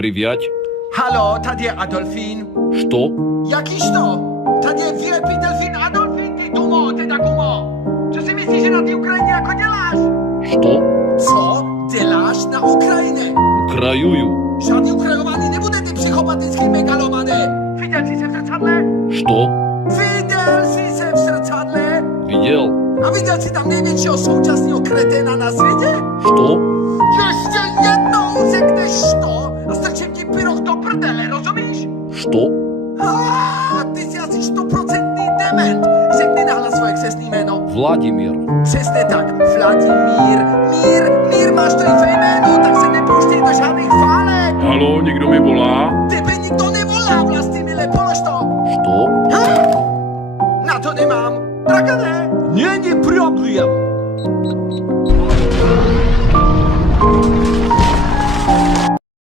Привет. Halo, tady je Adolfín. Что? Jakýž to? Tady je výlepý delfín Adolfín, ty tumo, teda kumo. Co si myslíš, že na té Ukrajině jako děláš? Что? Co děláš na Ukrajině? Ukrajuju. Žádný ukrajování nebude, ty psychopatický megalomane. Viděl jsi se v zrcadle? Что? Viděl jsi se v zrcadle? Viděl. A viděl jsi tam největšího současného kreténa na světě? Что? Ještě jednou řekneš to a strčím ti pyroch do prdele, rozumíš? Что? Ty jsi asi 100% dement. Řekni nahlas svoje křestný jméno. Владимир. Přesně tak, Vladimír. Mír, máš to i ve jménu, tak se nepouštěj do žádných válek. Halo, někdo mi volá?